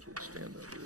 Friends would stand up here.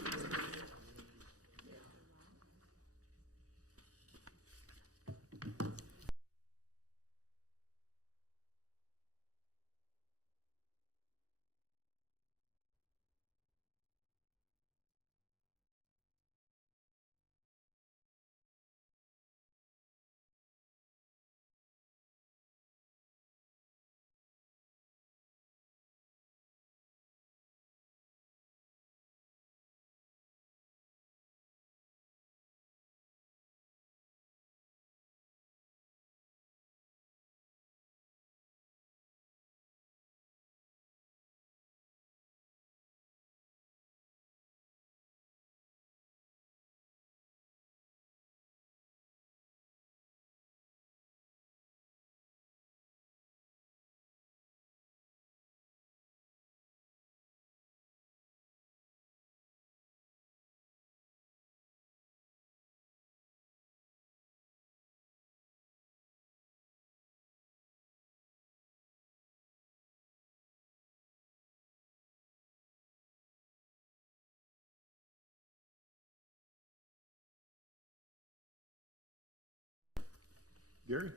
Gary,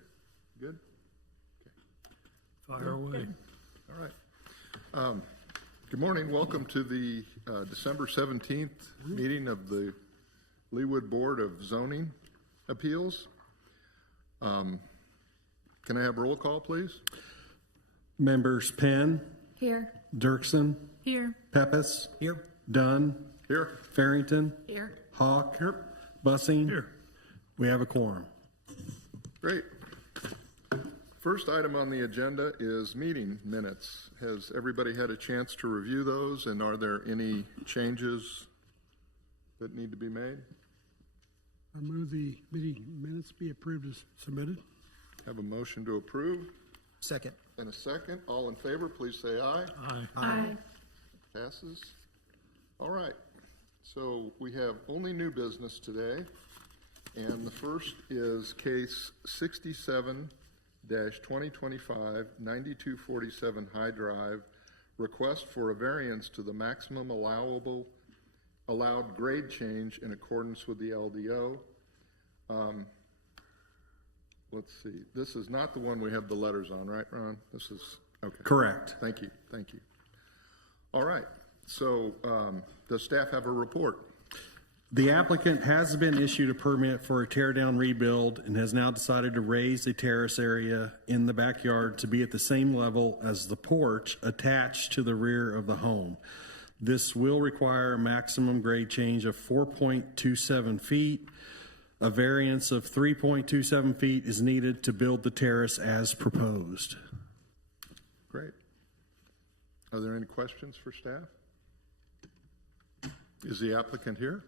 good? Fire away. All right. Good morning. Welcome to the December 17th meeting of the Leawood Board of Zoning Appeals. Can I have roll call, please? Members Penn, Here. Dirksen, Here. Pepis, Here. Dunn, Here. Farrington, Here. Hawk, Bussing. Here. We have a quorum. Great. First item on the agenda is meeting minutes. Has everybody had a chance to review those, and are there any changes that need to be made? I move the meeting minutes be approved as submitted. Have a motion to approve Second. and a second. All in favor, please say aye. Aye. Passes. All right. So we have only new business today, and the first is case 67-2025-9247 High Drive, request for a variance to the maximum allowed grade change in accordance with the LDO. Let's see. This is not the one we have the letters on, right, Ron? This is, okay. Correct. Thank you. Thank you. All right. So does staff have a report? The applicant has been issued a permit for a tear down rebuild and has now decided to raise the terrace area in the backyard to be at the same level as the porch attached to the rear of the home. This will require a maximum grade change of 4.27 feet. A variance of 3.27 feet is needed to build the terrace as proposed. Great. Are there any questions for staff? Is the applicant here?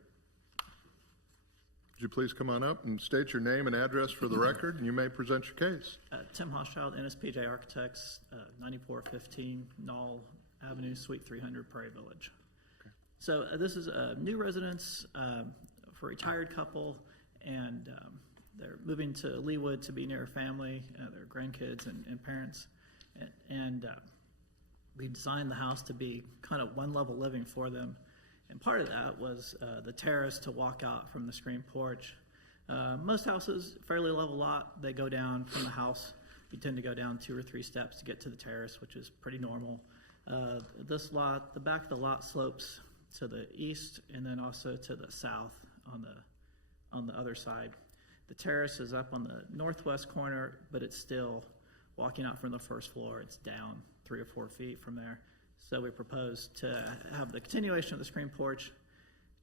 Would you please come on up and state your name and address for the record, and you may present your case. Tim Hochschild, NSPJ Architects, 9415 Knoll Avenue, Suite 300, Prairie Village. Okay. So this is a new residence for a retired couple, and they're moving to Leawood to be near family, their grandkids and parents. And we designed the house to be kind of one-level living for them. And part of that was the terrace to walk out from the screen porch. Most houses, fairly level lot, they go down from the house. You tend to go down 2 or 3 steps to get to the terrace, which is pretty normal. This lot, the back of the lot slopes to the east and then also to the south on the other side. The terrace is up on the northwest corner, but it's still walking out from the first floor. It's down 3 or 4 feet from there. So we propose to have the continuation of the screen porch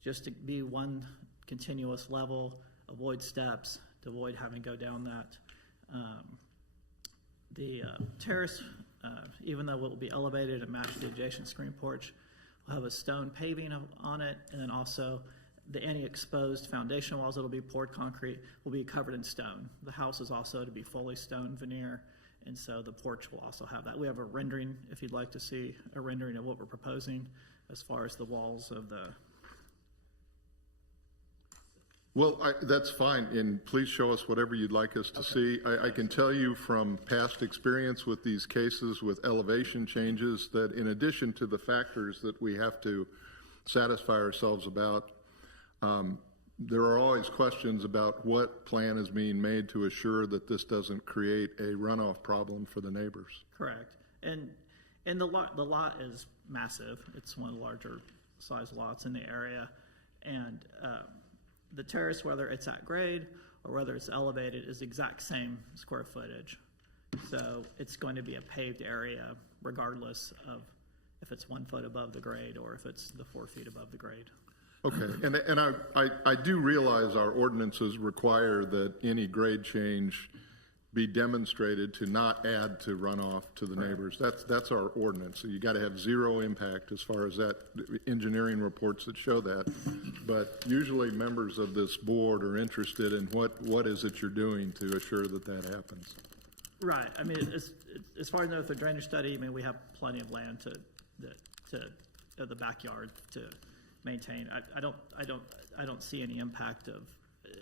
just to be one continuous level, avoid steps, to avoid having to go down that. The terrace, even though it will be elevated and match the adjacent screen porch, will have a stone paving on it, and then also any exposed foundation walls that will be poured concrete will be covered in stone. The house is also to be fully stone veneer, and so the porch will also have that. We have a rendering, if you'd like to see a rendering of what we're proposing as far as the walls of the... Well, that's fine, and please show us whatever you'd like us to see. I can tell you from past experience with these cases with elevation changes that in addition to the factors that we have to satisfy ourselves about. There are always questions about what plan is being made to assure that this doesn't create a runoff problem for the neighbors. Correct. And the lot is massive. It's one of the larger size lots in the area. And the terrace, whether it's at grade or whether it's elevated, is the exact same square footage. So it's going to be a paved area regardless of if it's 1 foot above the grade or if it's the 4 feet above the grade. Okay, and I do realize our ordinances require that any grade change be demonstrated to not add to runoff to the neighbors. That's our ordinance. So you got to have zero impact as far as that, engineering reports that show that. But usually members of this board are interested in what is it you're doing to assure that that happens. Right. I mean, as far as I know, with the drainage study, I mean, we have plenty of land to the backyard to maintain. I don't see any impact of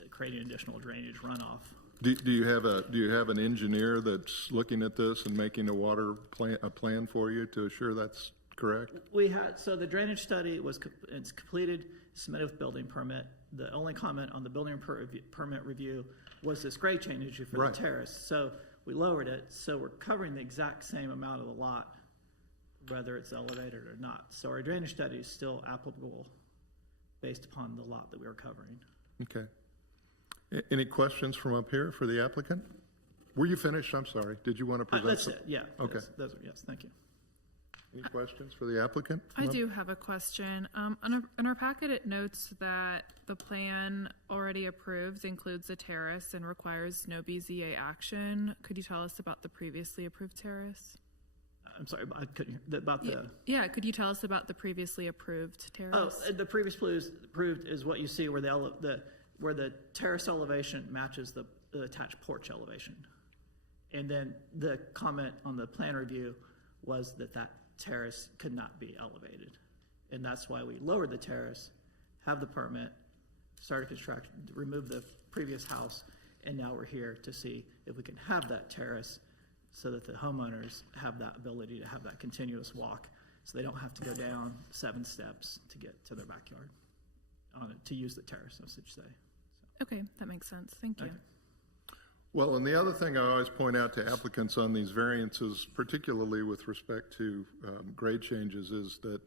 creating additional drainage runoff. Do you have an engineer that's looking at this and making a plan for you to assure that's correct? So the drainage study it's completed, submitted with building permit. The only comment on the building permit review was this grade change issue for the terrace. So we lowered it, so we're covering the exact same amount of the lot, whether it's elevated or not. So our drainage study is still applicable based upon the lot that we were covering. Okay. Any questions from up here for the applicant? Were you finished? I'm sorry. Did you want to present? That's it, yeah. Okay. Yes, thank you. Any questions for the applicant? I do have a question. In our packet, it notes that the plan already approved includes a terrace and requires no BZA action. Could you tell us about the previously approved terrace? I'm sorry, I couldn't hear about the. Yeah, could you tell us about the previously approved terrace? Oh, the previously approved is what you see where the terrace elevation matches the attached porch elevation. And then the comment on the plan review was that terrace could not be elevated. And that's why we lowered the terrace, have the permit, started construction, removed the previous house, and now we're here to see if we can have that terrace so that the homeowners have that ability to have that continuous walk so they don't have to go down 7 steps to get to their backyard to use the terrace, I should say. Okay, that makes sense. Thank you. Okay. Well, and the other thing I always point out to applicants on these variances, particularly with respect to grade changes, is that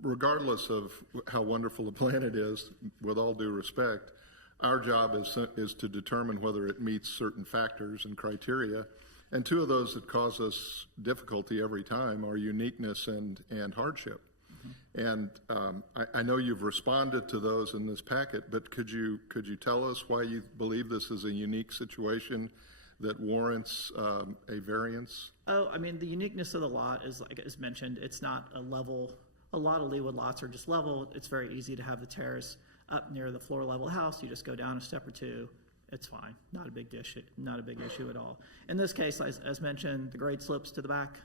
regardless of how wonderful a plan it is, with all due respect, our job is to determine whether it meets certain factors and criteria. And 2 of those that cause us difficulty every time are uniqueness and hardship. And I know you've responded to those in this packet, but could you tell us why you believe this is a unique situation that warrants a variance? Oh, I mean, the uniqueness of the lot is, like as mentioned, it's not a level. A lot of Leawood lots are just level. It's very easy to have the terrace up near the floor level house. You just go down a step or 2. It's fine. Not a big issue. Not a big issue at all. In this case, as mentioned, the grade slopes to the back,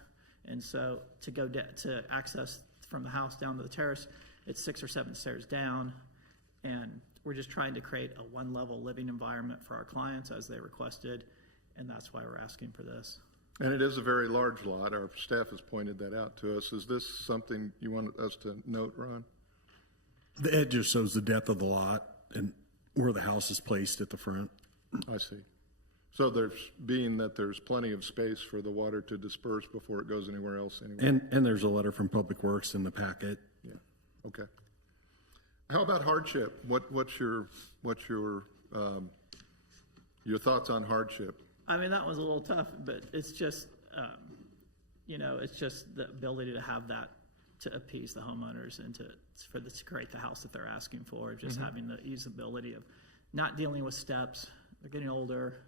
and so to access from the house down to the terrace, it's 6 or 7 stairs down, and we're just trying to create a 1-level living environment for our clients as they requested, and that's why we're asking for this. And it is a very large lot. Our staff has pointed that out to us. Is this something you want us to note, Ron? It just shows the depth of the lot and where the house is placed at the front. I see. So there's plenty of space for the water to disperse before it goes anywhere else anyway. And there's a letter from Public Works in the packet. Yeah. Okay. How about hardship? What's your thoughts on hardship? I mean, that was a little tough, but it's just, it's just the ability to have that to appease the homeowners and to create the house that they're asking for. Just having the usability of not dealing with steps. They're getting older.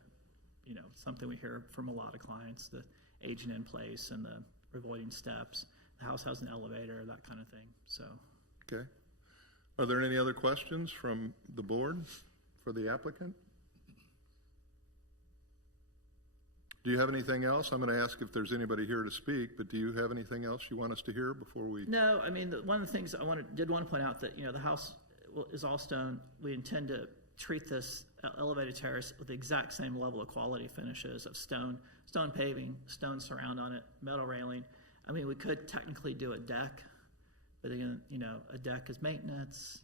Something we hear from a lot of clients, the aging in place and the avoiding steps. The house has an elevator, that kind of thing. So. Okay. Are there any other questions from the board for the applicant? Do you have anything else? I'm going to ask if there's anybody here to speak, but do you have anything else you want us to hear before we? No, I mean, one of the things I did want to point out that, the house is all stone. We intend to treat this elevated terrace with the exact same level of quality finishes of stone paving, stone surround on it, metal railing. I mean, we could technically do a deck, But again, a deck is maintenance.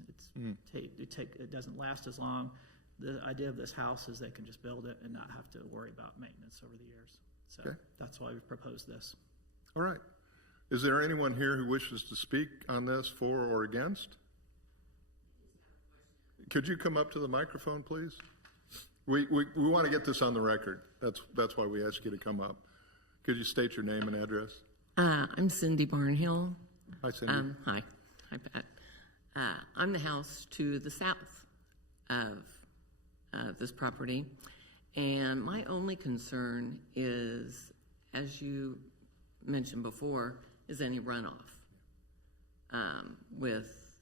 It doesn't last as long. The idea of this house is they can just build it and not have to worry about maintenance over the years. So Okay. that's why we've proposed this. All right. Is there anyone here who wishes to speak on this for or against? Could you come up to the microphone, please? We want to get this on the record. That's why we asked you to come up. Could you state your name and address? I'm Cindy Barnhill. Hi, Cindy. Hi, Pat. I'm the house to the south of this property, and my only concern is, as you mentioned before, is any runoff with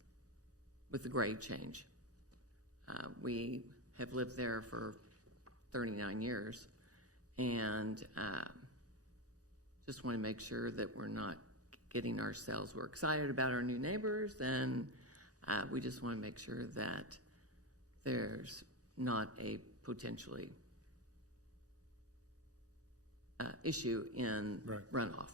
the grade change. We have lived there for 39 years, and just want to make sure that we're not getting ourselves, we're excited about our new neighbors, and we just want to make sure that there's not a potentially issue in runoff.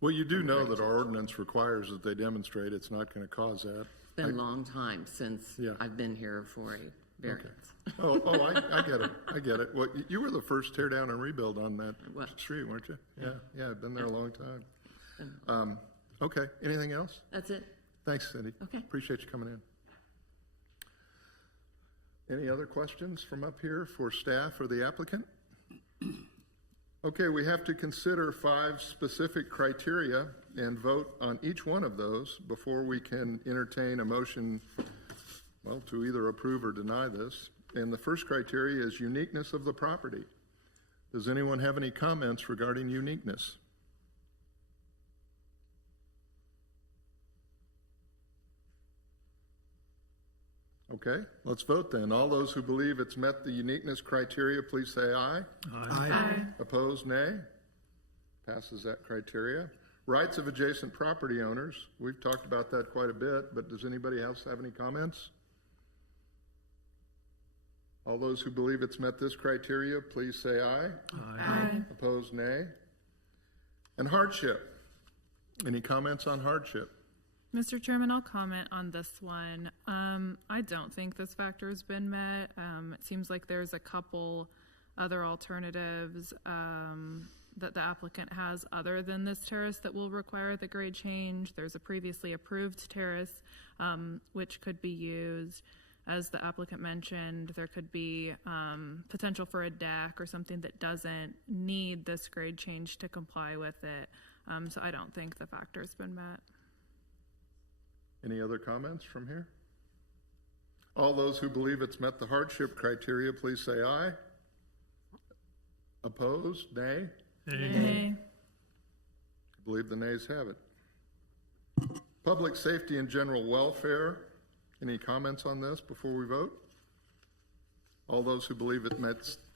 Well, you do know that our ordinance requires that they demonstrate it's not going to cause that. It's been a long time since I've been here for a variance. I get it. I get it. Well, you were the first tear down and rebuild on that street, weren't you? Yeah, I've been there a long time. Okay, anything else? That's it. Thanks, Cindy. Okay. Appreciate you coming in. Any other questions from up here for staff or the applicant? Okay, we have to consider 5 specific criteria and vote on each one of those before we can entertain a motion, well, to either approve or deny this. And the first criteria is uniqueness of the property. Does anyone have any comments regarding uniqueness? Okay, let's vote then. All those who believe it's met the uniqueness criteria, please say aye. Aye. Opposed, nay. Passes that criteria. Rights of adjacent property owners. We've talked about that quite a bit, but does anybody else have any comments? All those who believe it's met this criteria, please say aye. Aye. Opposed, nay. And hardship. Any comments on hardship? Mr. Chairman, I'll comment on this one. I don't think this factor has been met. It seems like there's a couple other alternatives that the applicant has other than this terrace that will require the grade change. There's a previously approved terrace which could be used. As the applicant mentioned, there could be potential for a deck or something that doesn't need this grade change to comply with it. So I don't think the factor's been met. Any other comments from here? All those who believe it's met the hardship criteria, please say aye. Opposed, nay? Nay. I believe the nays have it. Public safety and general welfare. Any comments on this before we vote? All those who believe it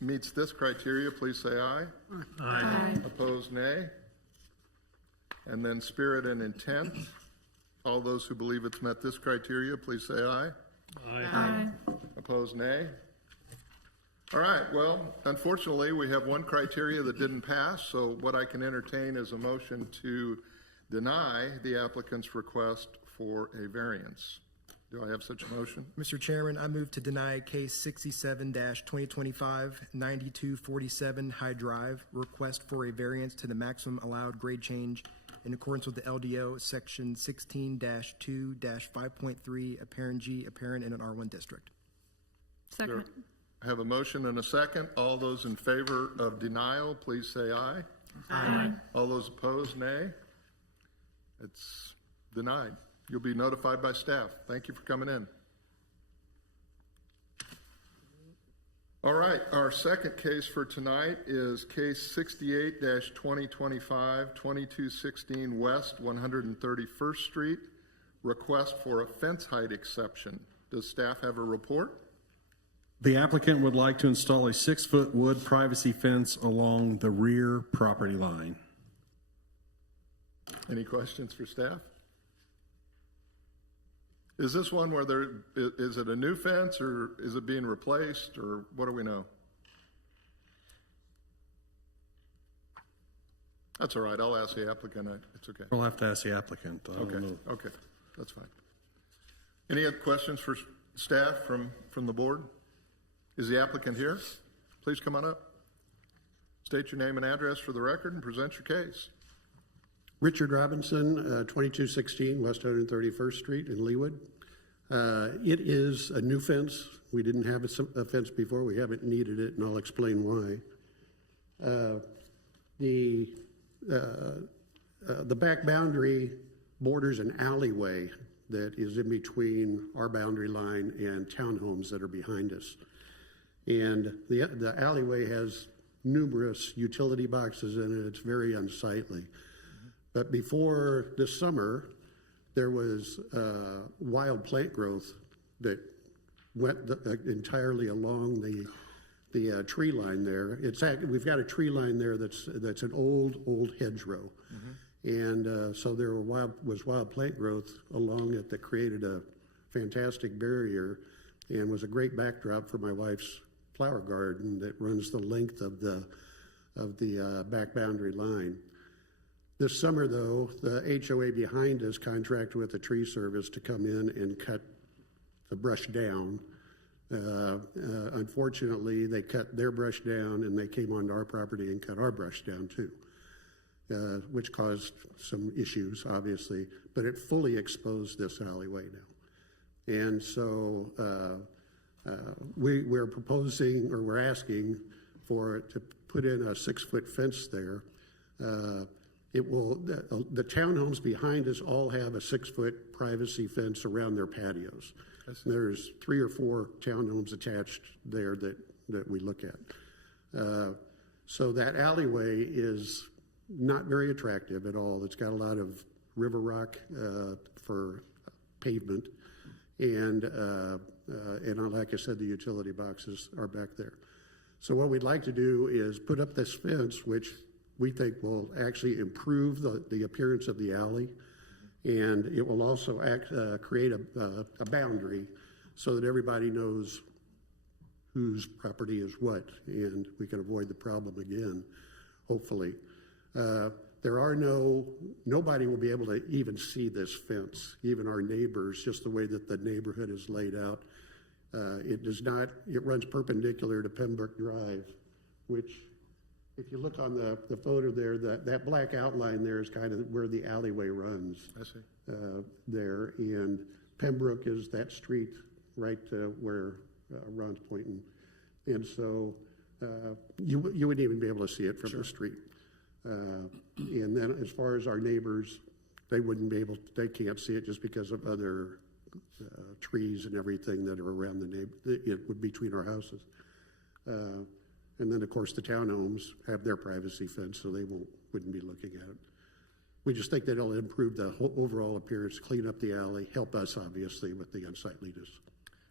meets this criteria, please say aye. Aye. Opposed, nay? And then spirit and intent. All those who believe it's met this criteria, please say aye. Aye. Opposed, nay? All right, well, unfortunately, we have one criteria that didn't pass, so what I can entertain is a motion to deny the applicant's request for a variance. Do I have such a motion? Mr. Chairman, I move to deny case 67-2025-9247 High Drive, request for a variance to the maximum allowed grade change in accordance with the LDO section 16-2-5.3, apparent G, apparent in an R1 district. Second. I have a motion and a second. All those in favor of denial, please say aye. Aye. All those opposed, nay. It's denied. You'll be notified by staff. Thank you for coming in. All right, our second case for tonight is case 68-2025-2216 West 131st Street, request for a fence height exception. Does staff have a report? The applicant would like to install a 6-foot wood privacy fence along the rear property line. Any questions for staff? Is this one where is it a new fence or is it being replaced or what do we know? That's all right. I'll ask the applicant. It's okay. I'll have to ask the applicant. I don't know. Okay. that's fine. Any other questions for staff from the board? Is the applicant here? Please come on up. State your name and address for the record and present your case. Richard Robinson, 2216 West 131st Street in Leawood. It is a new fence. We didn't have a fence before. We haven't needed it, and I'll explain why. The back boundary borders an alleyway that is in between our boundary line and townhomes that are behind us. And the alleyway has numerous utility boxes in it. It's very unsightly. But before this summer, there was wild plant growth that went entirely along the tree line there. We've got a tree line there that's an old hedgerow. And so there was wild plant growth along it that created a fantastic barrier and was a great backdrop for my wife's flower garden that runs the length of the back boundary line. This summer, though, the HOA behind us contracted with the tree service to come in and cut the brush down. Unfortunately, they cut their brush down and they came onto our property and cut our brush down too, which caused some issues, obviously, but it fully exposed this alleyway now. And so we're proposing, or we're asking for it to put in a 6-foot fence there. The townhomes behind us all have a 6-foot privacy fence around their patios. There's 3 or 4 townhomes attached there that we look at. So that alleyway is not very attractive at all. It's got a lot of river rock for pavement, and like I said, the utility boxes are back there. So what we'd like to do is put up this fence, which we think will actually improve the appearance of the alley, and it will also create a boundary so that everybody knows whose property is what, and we can avoid the problem again, hopefully. Nobody will be able to even see this fence, even our neighbors, just the way that the neighborhood is laid out. It runs perpendicular to Pembroke Drive, which, if you look on the photo there, that black outline there is kind of where the alleyway runs. I see. There, and Pembroke is that street right where Ron's pointing. And so you wouldn't even be able to see it from the street. And then as far as our neighbors, they can't see it just because of other trees and everything that are around between our houses. And then, of course, the townhomes have their privacy fence, so they wouldn't be looking at it. We just think that it'll improve the whole overall appearance, clean up the alley, help us, obviously, with the unsightliness.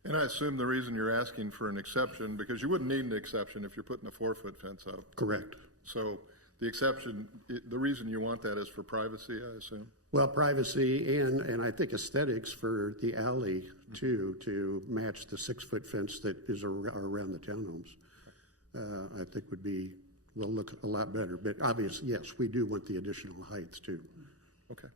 And I assume the reason you're asking for an exception, because you wouldn't need an exception if you're putting a 4-foot fence up. Correct. So the exception, the reason you want that is for privacy, I assume? Well, privacy and I think aesthetics for the alley, too, to match the 6-foot fence that is around the townhomes. I think will look a lot better. But obviously, yes, we do want the additional heights too. Okay.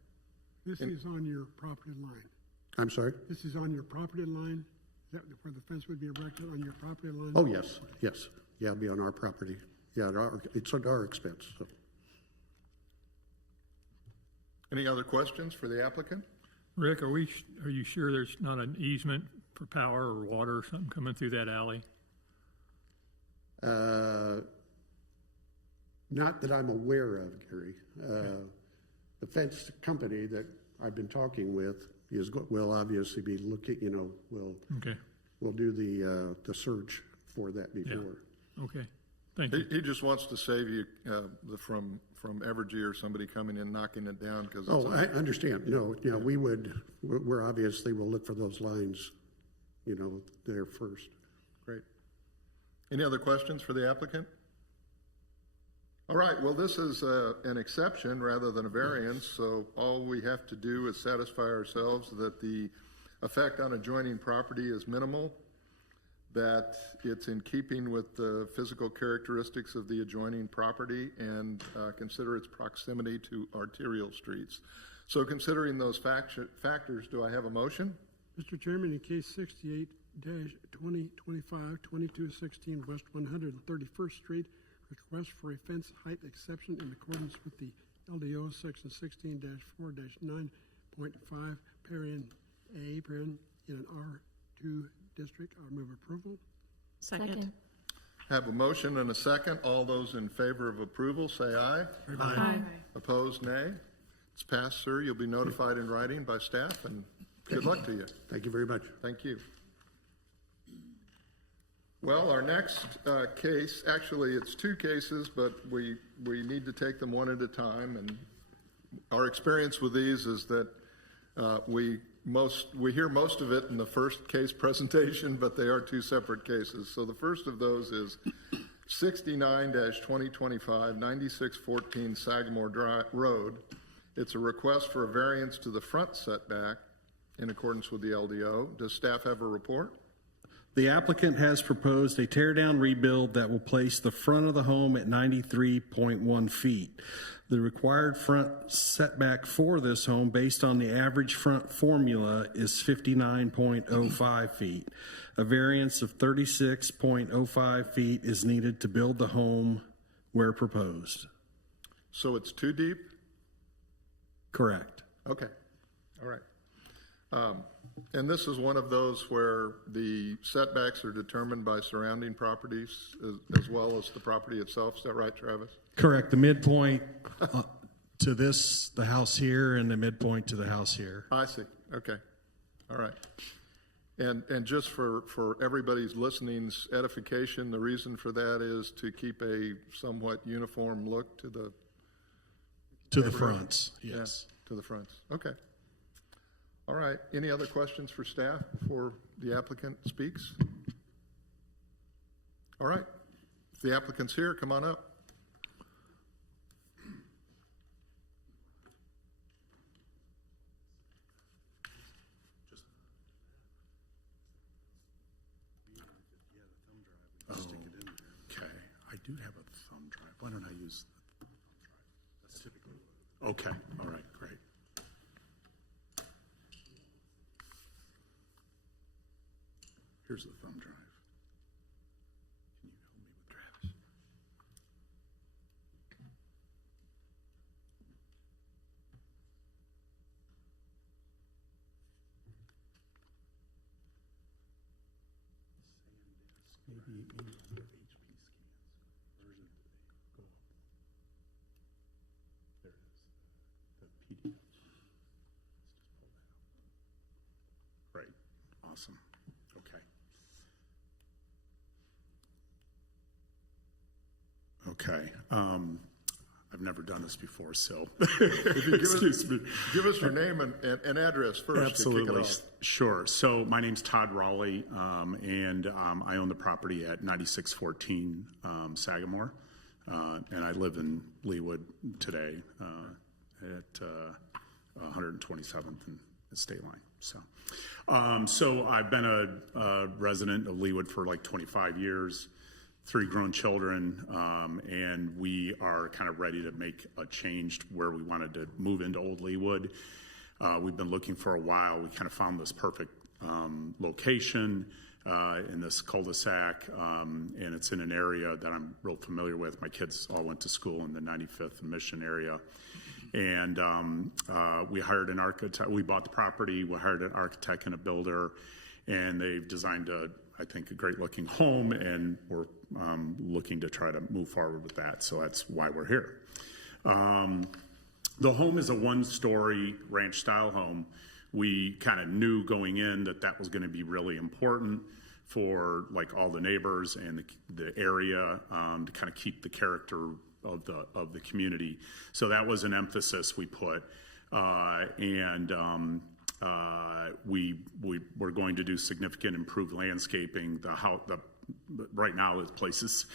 This is on your property line. I'm sorry? This is on your property line? Is that where the fence would be erected, on your property line? Oh, yes, yes. Yeah, it'll be on our property. Yeah, it's at our expense. So. Any other questions for the applicant? Rick, are you sure there's not an easement for power or water or something coming through that alley? Not that I'm aware of, Gary. The fence company that I've been talking with will obviously be looking. We'll do the search for that before. Yeah. Okay. Thank you. He just wants to save you from Evergy or somebody coming in knocking it down because. Oh, I understand. We're obviously will look for those lines, there first. Great. Any other questions for the applicant? All right, well, this is an exception rather than a variance, so all we have to do is satisfy ourselves that the effect on adjoining property is minimal, that it's in keeping with the physical characteristics of the adjoining property, and consider its proximity to arterial streets. So considering those factors, do I have a motion? Mr. Chairman, in case 68-2025-2216 West 131st Street, request for a fence height exception in accordance with the LDO section 16-4-9.5, parent A, parent in an R2 district. I'll move approval. Second. Have a motion and a second. All those in favor of approval, say aye. Aye. Opposed, nay. It's passed, sir. You'll be notified in writing by staff, and good luck to you. Thank you very much. Thank you. Well, our next case, actually it's two cases, but we need to take them one at a time. And our experience with these is that we hear most of it in the first case presentation, but they are two separate cases. So the first of those is 69-2025 9614 Sagamore Road. It's a request for a variance to the front setback in accordance with the LDO. Does staff have a report? The applicant has proposed a tear-down rebuild that will place the front of the home at 93.1 feet. The required front setback for this home, based on the average front formula, is 59.05 feet. A variance of 36.05 feet is needed to build the home where proposed. So it's too deep? Correct. Okay. All right. And this is one of those where the setbacks are determined by surrounding properties as well as the property itself. Is that right, Travis? Correct. The midpoint to this, the house here, and the midpoint to the house here. I see. Okay. All right. And just for everybody's listening's edification, the reason for that is to keep a somewhat uniform look to the fronts. Yes. Yeah, to the fronts. Okay. All right. Any other questions for staff before the applicant speaks? All right. If the applicant's here, come on up. Okay, I do have a thumb drive. Why don't I use the thumb drive? That's typically. Okay, all right, great. Here's the thumb drive. Can you help me with Travis? Maybe HP scans version go up. There it is. The PDF. Let's just pull that out. Great. Awesome. Okay. Okay. I've never done this before, so excuse me. Give us your name and address first. Absolutely. To kick it off. Sure. So my name's Todd Raleigh, and I own the property at 9614 Sagamore, and I live in Leawood today at 127th and State Line. So I've been a resident of Leawood for like 25 years. 3 grown children, and we are kind of ready to make a change where we wanted to move into Old Leawood. We've been looking for a while. We kind of found this perfect location in this cul-de-sac, and it's in an area that I'm real familiar with. My kids all went to school in the 95th and Mission area. And we hired an architect. We bought the property. We hired an architect and a builder, and they've designed I think, a great-looking home, and we're looking to try to move forward with that. So that's why we're here. The home is a one-story ranch-style home. We kind of knew going in that was going to be really important for like all the neighbors and the area to kind of keep the character of the community. So that was an emphasis we put, we're going to do significant improved landscaping. Right now this place is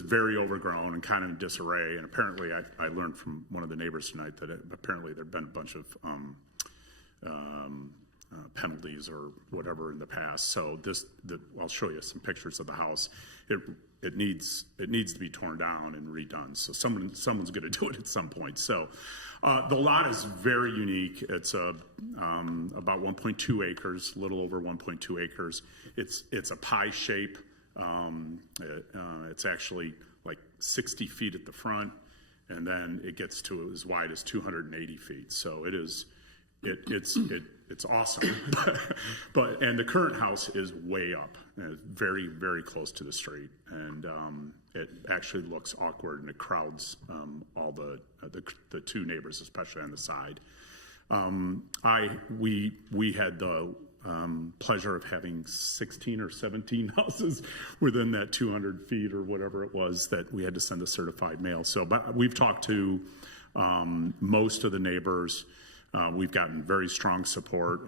very overgrown and kind of in disarray. And apparently I learned from one of the neighbors tonight that apparently there'd been a bunch of penalties or whatever in the past. So I'll show you some pictures of the house. It needs to be torn down and redone. So someone's going to do it at some point. So the lot is very unique. It's about 1.2 acres, a little over 1.2 acres. It's a pie shape. It's actually like 60 feet at the front, and then it gets to as wide as 280 feet. So it's awesome. And the current house is way up, very, very close to the street, and it actually looks awkward, and it crowds all the two neighbors, especially on the side. We had the pleasure of having 16 or 17 houses within that 200 feet or whatever it was that we had to send a certified mail. So, but we've talked to most of the neighbors. We've gotten very strong support.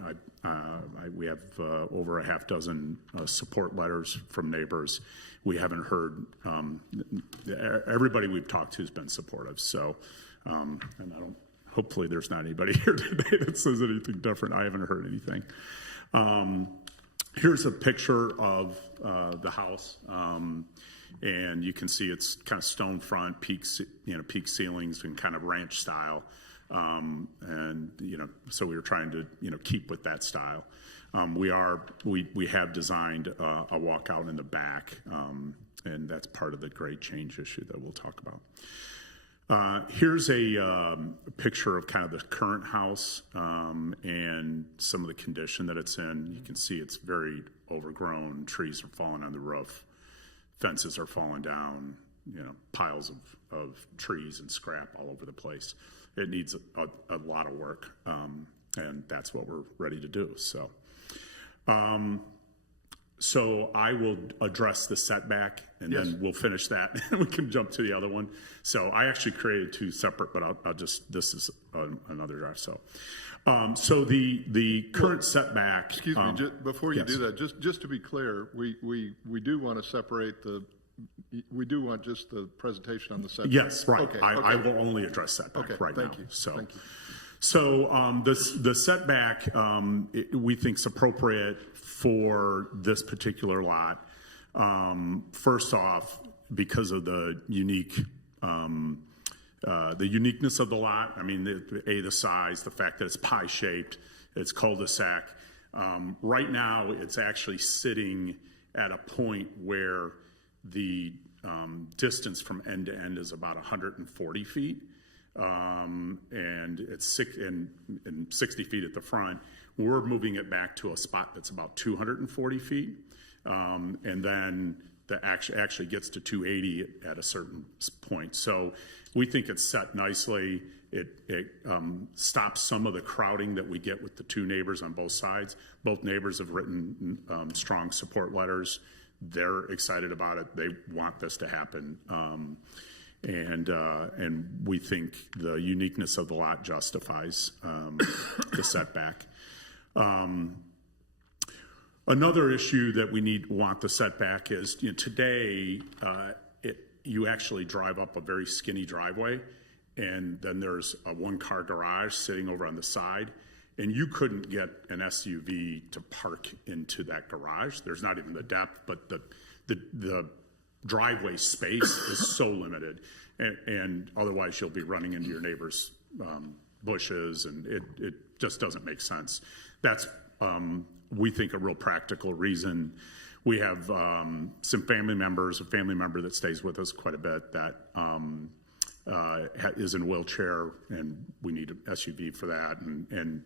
We have over a half dozen support letters from neighbors. We haven't heard, everybody we've talked to has been supportive. So, and hopefully there's not anybody here today that says anything different. I haven't heard anything. Here's a picture of the house. And you can see it's kind of stone front, peak ceilings and kind of ranch style. So we were trying to, keep with that style. We have designed a walkout in the back, and that's part of the grade change issue that we'll talk about. Here's a picture of kind of the current house, and some of the condition that it's in. You can see it's very overgrown. Trees are falling on the roof. Fences are falling down, piles of trees and scrap all over the place. It needs a lot of work, and that's what we're ready to do. So I will address the setback, and then we'll finish that, and we can jump to the other one. So I actually created two separate, but this is another draft. So the current setback. Excuse me, before you do that, just to be clear, we do want to separate we do want just the presentation on the setback. Yes, right. Okay, I will only address setback right now. Thank you. So the setback we think is appropriate for this particular lot. First off, because of the uniqueness of the lot. I mean, the size, the fact that it's pie shaped, it's cul-de-sac. Right now, it's actually sitting at a point where the distance from end to end is about 140 feet. And it's 60 feet at the front. We're moving it back to a spot that's about 240 feet. And then the actually gets to 280 at a certain point. So we think it's set nicely. It stops some of the crowding that we get with the two neighbors on both sides. Both neighbors have written strong support letters. They're excited about it. They want this to happen. And we think the uniqueness of the lot justifies the setback. Another issue that we want the setback is, today you actually drive up a very skinny driveway, and then there's a one-car garage sitting over on the side, and you couldn't get an SUV to park into that garage. There's not even the depth, but the driveway space is so limited, and otherwise you'll be running into your neighbor's bushes, and it just doesn't make sense. That's we think a real practical reason. We have a family member that stays with us quite a bit that is in a wheelchair, and we need an SUV for that, and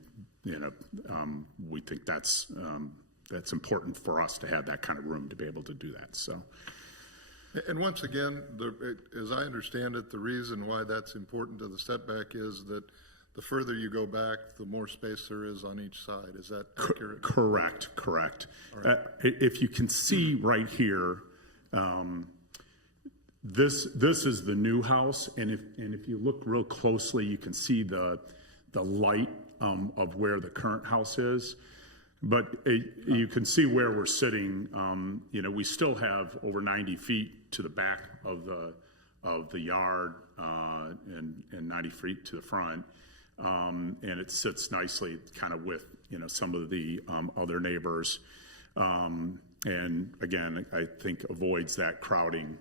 we think that's important for us to have that kind of room to be able to do that. So. And once again, as I understand it, the reason why that's important to the setback is that the further you go back, the more space there is on each side. Is that accurate? Correct. Right. If you can see right here, this is the new house, and if you look real closely, you can see the light of where the current house is. But you can see where we're sitting. We still have over 90 feet to the back of the yard and 90 feet to the front. and it sits nicely kind of with, some of the other neighbors. And again, I think avoids that crowding.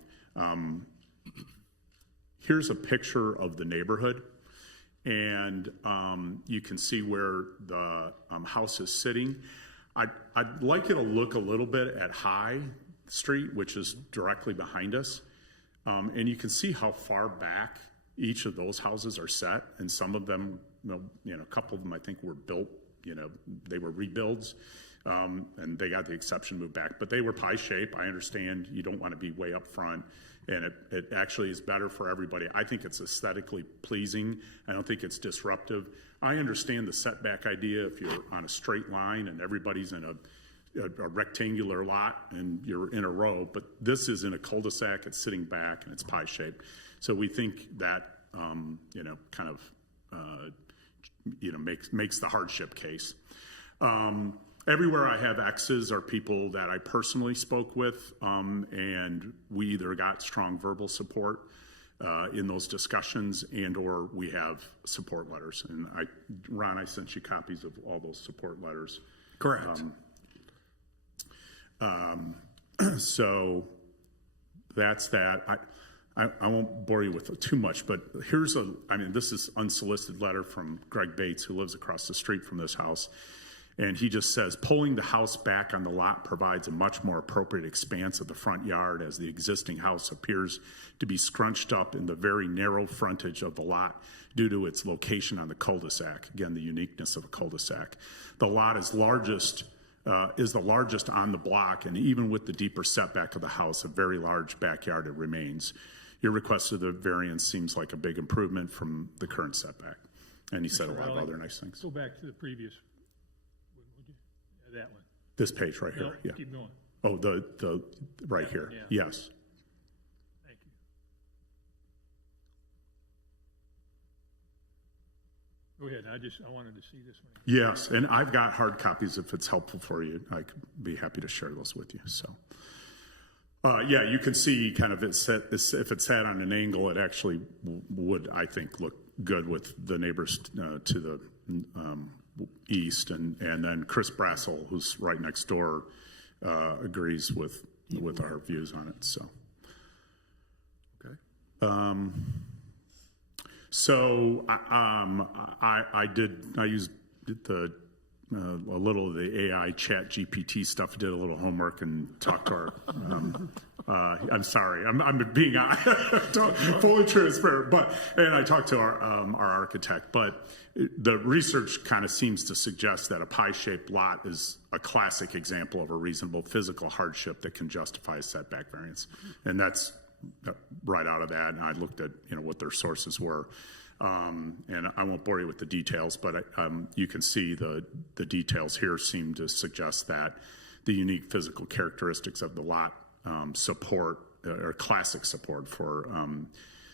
Here's a picture of the neighborhood, and you can see where the house is sitting. I'd like you to look a little bit at High Street, which is directly behind us, and you can see how far back each of those houses are set, and some of them, a couple of them I think were built, they were rebuilds, and they got the exception moved back, but they were pie shape. I understand you don't want to be way up front, and it actually is better for everybody. I think it's aesthetically pleasing. I don't think it's disruptive. I understand the setback idea if you're on a straight line and everybody's in a rectangular lot and you're in a row, but this is in a cul-de-sac, it's sitting back and it's pie shaped. So we think that, kind of, makes the hardship case. Everywhere I have X's are people that I personally spoke with, and we either got strong verbal support in those discussions or we have support letters. And Ron, I sent you copies of all those support letters. Correct. So that's that. I won't bore you with too much, but this is unsolicited letter from Greg Bates, who lives across the street from this house. And he just says, pulling the house back on the lot provides a much more appropriate expanse of the front yard, as the existing house appears to be scrunched up in the very narrow frontage of the lot due to its location on the cul-de-sac. Again, the uniqueness of a cul-de-sac. The lot is the largest on the block, and even with the deeper setback of the house, a very large backyard it remains. Your request of the variance seems like a big improvement from the current setback. And he said a lot of other nice things. Go back to the previous, that one. This page right here, No, yeah. keep going. Oh, the right here, Yeah. yes. Thank you. Go ahead, I wanted to see this one. Yes, and I've got hard copies if it's helpful for you. I could be happy to share those with you, so. Yeah, you can see kind of if it's sat on an angle, it actually would, I think, look good with the neighbors to the east, and then Chris Brassel, who's right next door, agrees with our views on it. So, Okay. So I used a little of the AI chat GPT stuff, did a little homework and talked to our, I'm sorry, I'm being fully transparent, and I talked to our architect, but the research kind of seems to suggest that a pie-shaped lot is a classic example of a reasonable physical hardship that can justify a setback variance. And that's right out of that, and I looked at, what their sources were. And I won't bore you with the details, but you can see the details here seem to suggest that the unique physical characteristics of the lot support or classic support for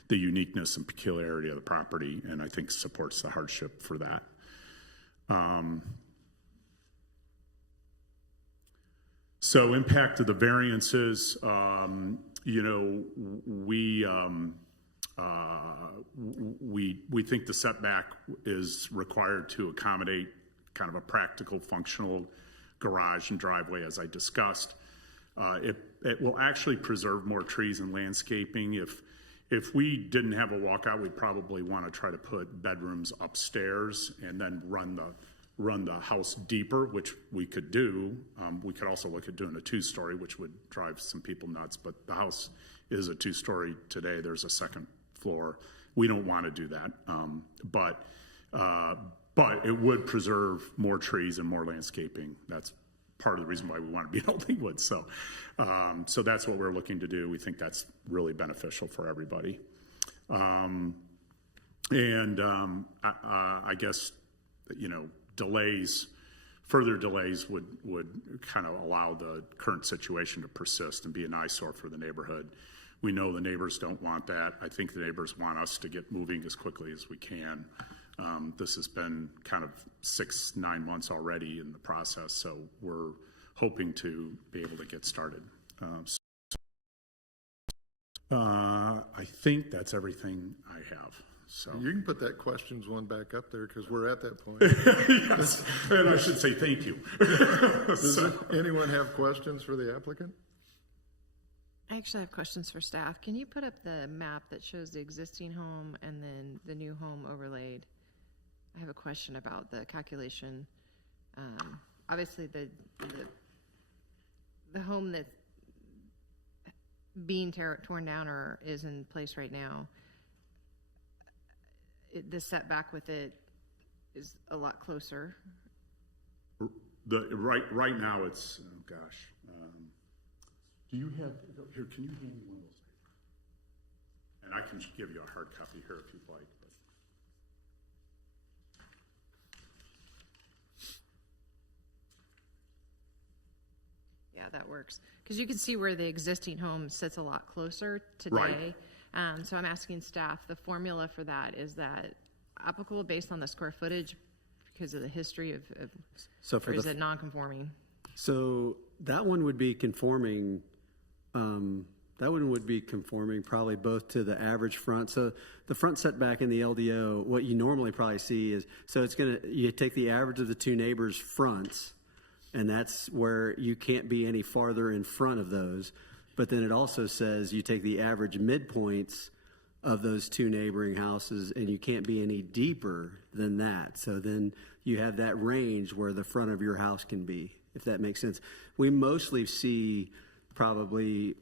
the uniqueness and peculiarity of the property, and I think supports the hardship for that. So impact of the variances, we think the setback is required to accommodate kind of a practical, functional garage and driveway, as I discussed. It will actually preserve more trees and landscaping. If we didn't have a walkout, we'd probably want to try to put bedrooms upstairs and then run the house deeper, which we could do. We could also look at doing a 2-story, which would drive some people nuts, but the house is a 2-story today. There's a second floor. We don't want to do that, but it would preserve more trees and more landscaping. That's part of the reason why we want to be in Leawood. So that's what we're looking to do. We think that's really beneficial for everybody. I guess, further delays would kind of allow the current situation to persist and be an eyesore for the neighborhood. We know the neighbors don't want that. I think the neighbors want us to get moving as quickly as we can. This has been kind of 6-9 months already in the process, so we're hoping to be able to get started. I think that's everything I have. So You can put that questions one back up there because we're at that point. yes, and I should say thank you. Does anyone have questions for the applicant? I actually have questions for staff. Can you put up the map that shows the existing home and then the new home overlaid? I have a question about the calculation. Obviously, the home that's being torn down or is in place right now, the setback with it is a lot closer. Right now it's, oh gosh. Do you have, here, can you hand me one of those? And I can give you a hard copy here if you'd like. But. Yeah, that works. Because you can see where the existing home sits a lot closer today. Right. So I'm asking staff, the formula for that, is that applicable based on the square footage because of the history of So for or is it non-conforming? So that one would be conforming. That one would be conforming probably both to the average front. So the front setback in the LDO, what you normally probably see is, so it's you take the average of the two neighbors' fronts, and that's where you can't be any farther in front of those. But then it also says you take the average midpoints of those two neighboring houses, and you can't be any deeper than that. So then you have that range where the front of your house can be, if that makes sense. We mostly see probably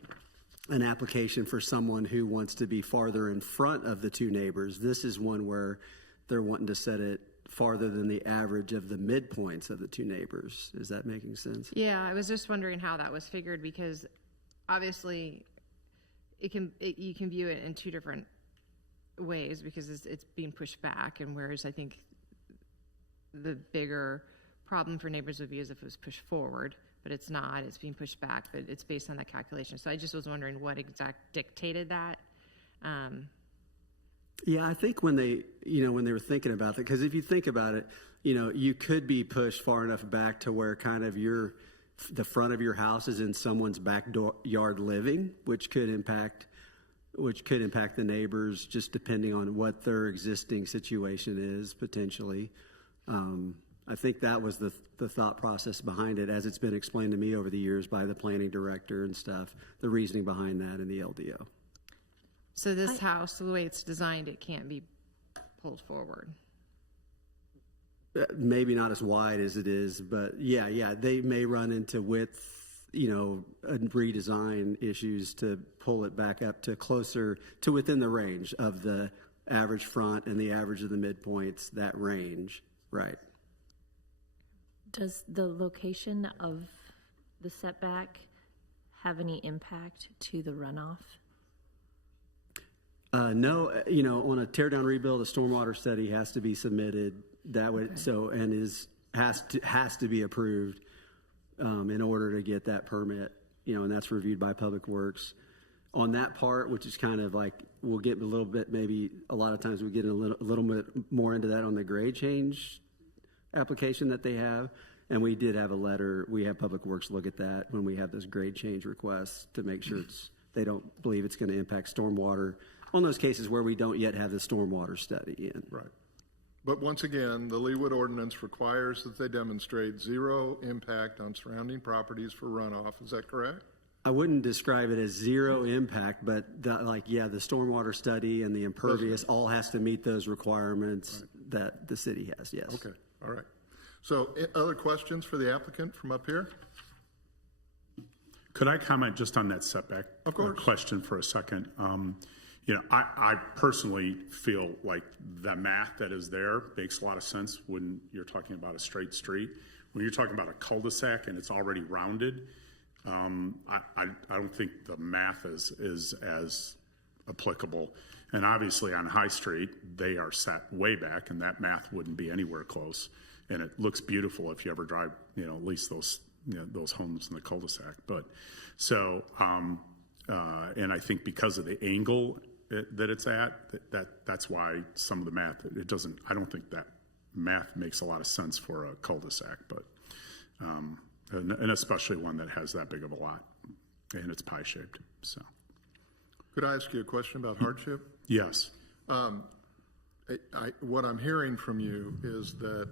an application for someone who wants to be farther in front of the two neighbors. This is one where they're wanting to set it farther than the average of the midpoints of the two neighbors. Is that making sense? Yeah, I was just wondering how that was figured because obviously you can view it in two different ways because it's being pushed back, and whereas I think the bigger problem for neighbors would be is if it was pushed forward, but it's not. It's being pushed back, but it's based on the calculation. So I just was wondering what exact dictated that. Yeah, I think when they were thinking about that, because if you think about it, you could be pushed far enough back to where kind of the front of your house is in someone's backyard living, which could impact the neighbors just depending on what their existing situation is potentially. I think that was the thought process behind it, as it's been explained to me over the years by the planning director and stuff, the reasoning behind that in the LDO. So this house, the way it's designed, it can't be pulled forward. Maybe not as wide as it is, but yeah, they may run into width, redesign issues to pull it back up to closer to within the range of the average front and the average of the midpoints, that range, right. Does the location of the setback have any impact to the runoff? No, on a tear down rebuild, a stormwater study has to be submitted. That would has to be approved in order to get that permit. And that's reviewed by Public Works. On that part, which is kind of like we'll get a little bit, maybe a lot of times we get a little bit more into that on the grade change application that they have. And we did have a letter. We have Public Works look at that when we have those grade change requests to make sure they don't believe it's going to impact stormwater on those cases where we don't yet have the stormwater study in. Right. But once again, the Leawood ordinance requires that they demonstrate zero impact on surrounding properties for runoff. Is that correct? I wouldn't describe it as zero impact, but the stormwater study and the impervious all has to meet those requirements that the city has, yes. Okay, all right. So other questions for the applicant from up here? Could I comment just on that setback Of course. question for a second? I personally feel like the math that is there makes a lot of sense when you're talking about a straight street. When you're talking about a cul-de-sac and it's already rounded, I don't think the math is as applicable. And obviously on High Street, they are set way back, and that math wouldn't be anywhere close. And it looks beautiful if you ever drive, at least those homes in the cul-de-sac. But so, and I think because of the angle that it's at, that's why some of the math, I don't think that math makes a lot of sense for a cul-de-sac, but, and especially one that has that big of a lot and it's pie-shaped, so. Could I ask you a question about hardship? Yes. what I'm hearing from you is that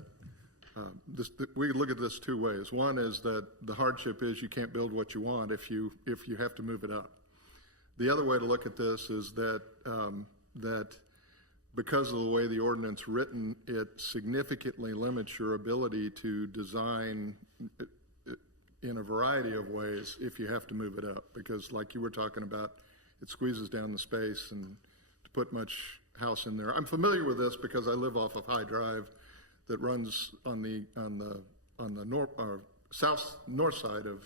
we look at this two ways. One is that the hardship is you can't build what you want if you have to move it up. The other way to look at this is that that because of the way the ordinance written, it significantly limits your ability to design in a variety of ways if you have to move it up. Because like you were talking about, it squeezes down the space and to put much house in there. I'm familiar with this because I live off of High Drive that runs on the north side of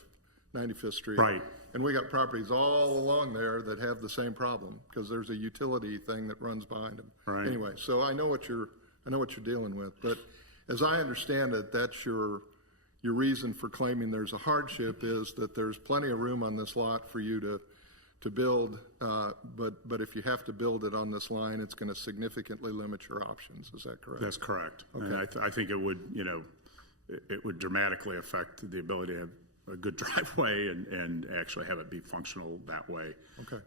95th Street. Right. And we got properties all along there that have the same problem because there's a utility thing that runs behind them. Right. Anyway, so I know what you're dealing with. But as I understand it, that's your reason for claiming there's a hardship is that there's plenty of room on this lot for you to build, but if you have to build it on this line, it's going to significantly limit your options. Is that correct? That's correct. Okay. And I think it would, it would dramatically affect the ability to have a good driveway and actually have it be functional that way. Okay.